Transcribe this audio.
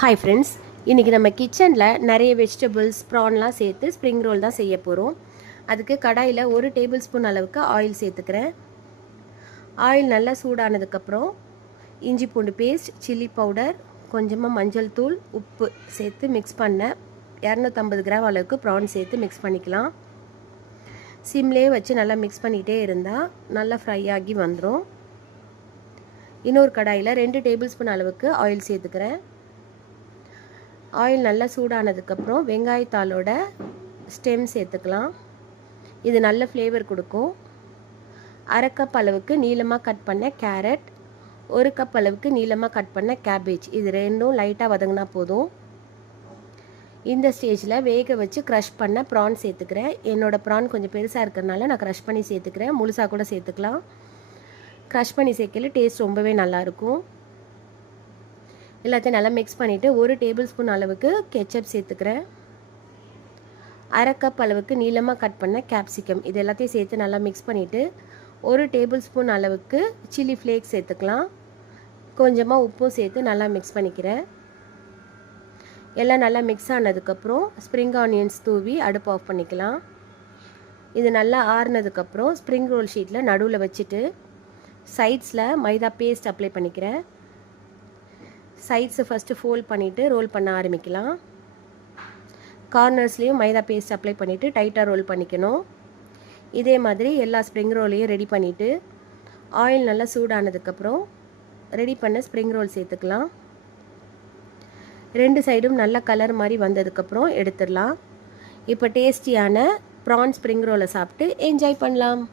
Hi friends, இன்றைக்கி நம்ம கிச்சனில் நிறைய வெஜிடபிள்ஸ் ப்ரான்லாம் சேர்த்து ஸ்ப்ரிங் ரோல் தான் செய்ய போகிறோம். அதுக்கு கடாயில் 1 டேபிள் ஸ்பூன் அளவுக்கு ஆயில் சேர்த்துக்கிறேன். ஆயில் நல்லா சூடானதுக்கப்புறம் இஞ்சி பூண்டு பேஸ்ட், சில்லி பவுடர், கொஞ்சமாக மஞ்சள் தூள், உப்பு சேர்த்து மிக்ஸ் பண்ண 250 கிராம் அளவுக்கு ப்ரான் சேர்த்து மிக்ஸ் பண்ணிக்கலாம். சிம்லேயே வச்சு நல்லா மிக்ஸ் பண்ணிகிட்டே இருந்தால் நல்லா ஃப்ரை ஆகி வந்துடும். இன்னொரு கடாயில் 2 டேபிள் ஸ்பூன் அளவுக்கு ஆயில் சேர்த்துக்கிறேன். ஆயில் நல்லா சூடானதுக்கப்புறம் வெங்காயத்தாளோட ஸ்டெம் சேர்த்துக்கலாம். இது நல்ல ஃப்ளேவர் கொடுக்கும். 1/2 கப் அளவுக்கு நீளமாக கட் பண்ண கேரட், 1 கப் அளவுக்கு நீளமாக கட் பண்ண கேபேஜ், இது ரெண்டும் லைட்டாக வதங்கினா போதும். இந்த ஸ்டேஜில் வேக வச்சு க்ரஷ் பண்ண ப்ரான் சேர்த்துக்கிறேன். என்னோடய ப்ரான் கொஞ்சம் பெருசாக இருக்கிறதுனால நான் க்ரஷ் பண்ணி சேர்த்துக்கிறேன். முழுசாக கூட சேர்த்துக்கலாம். க்ரஷ் பண்ணி சேர்க்கல டேஸ்ட் ரொம்பவே நல்லாயிருக்கும். எல்லாத்தையும் நல்லா மிக்ஸ் பண்ணிவிட்டு 1 டேபிள் ஸ்பூன் அளவுக்கு கெச்சப் சேர்த்துக்கிறேன். 1/2 கப் அளவுக்கு நீளமாக கட் பண்ண கேப்சிகம், இது எல்லாத்தையும் சேர்த்து நல்லா மிக்ஸ் பண்ணிவிட்டு 1 டேபிள் ஸ்பூன் அளவுக்கு சில்லி ஃப்ளேக்ஸ் சேர்த்துக்கலாம். கொஞ்சமாக உப்பும் சேர்த்து நல்லா மிக்ஸ் பண்ணிக்கிறேன். எல்லாம் நல்லா மிக்ஸ் ஆனதுக்கப்புறம் ஸ்ப்ரிங் ஆனியன்ஸ் தூவி அடுப்பு ஆஃப் பண்ணிக்கலாம். இது நல்லா ஆறுனதுக்கப்புறம் ஸ்ப்ரிங் ரோல் ஷீட்டில் நடுவில் வச்சுட்டு சைட்ஸில் மைதா பேஸ்ட் அப்ளை பண்ணிக்கிறேன். சைட்ஸை ஃபஸ்ட்டு ஃபோல்ட் பண்ணிவிட்டு ரோல் பண்ண ஆரம்பிக்கலாம். கார்னர்ஸ்லேயும் மைதா பேஸ்ட் அப்ளை பண்ணிவிட்டு டைட்டாக ரோல் பண்ணிக்கணும். இதே மாதிரி எல்லா ஸ்ப்ரிங் ரோலையும் ரெடி பண்ணிவிட்டு ஆயில் நல்லா சூடானதுக்கப்புறம் ரெடி பண்ண ஸ்ப்ரிங் ரோல் சேர்த்துக்கலாம். 2 சைடும் நல்ல கலர் மாதிரி வந்ததுக்கப்புறம் எடுத்துடலாம். இப்போ டேஸ்டியான ப்ரான் ஸ்ப்ரிங் ரோலை சாப்பிட்டு என்ஜாய் பண்ணலாம்.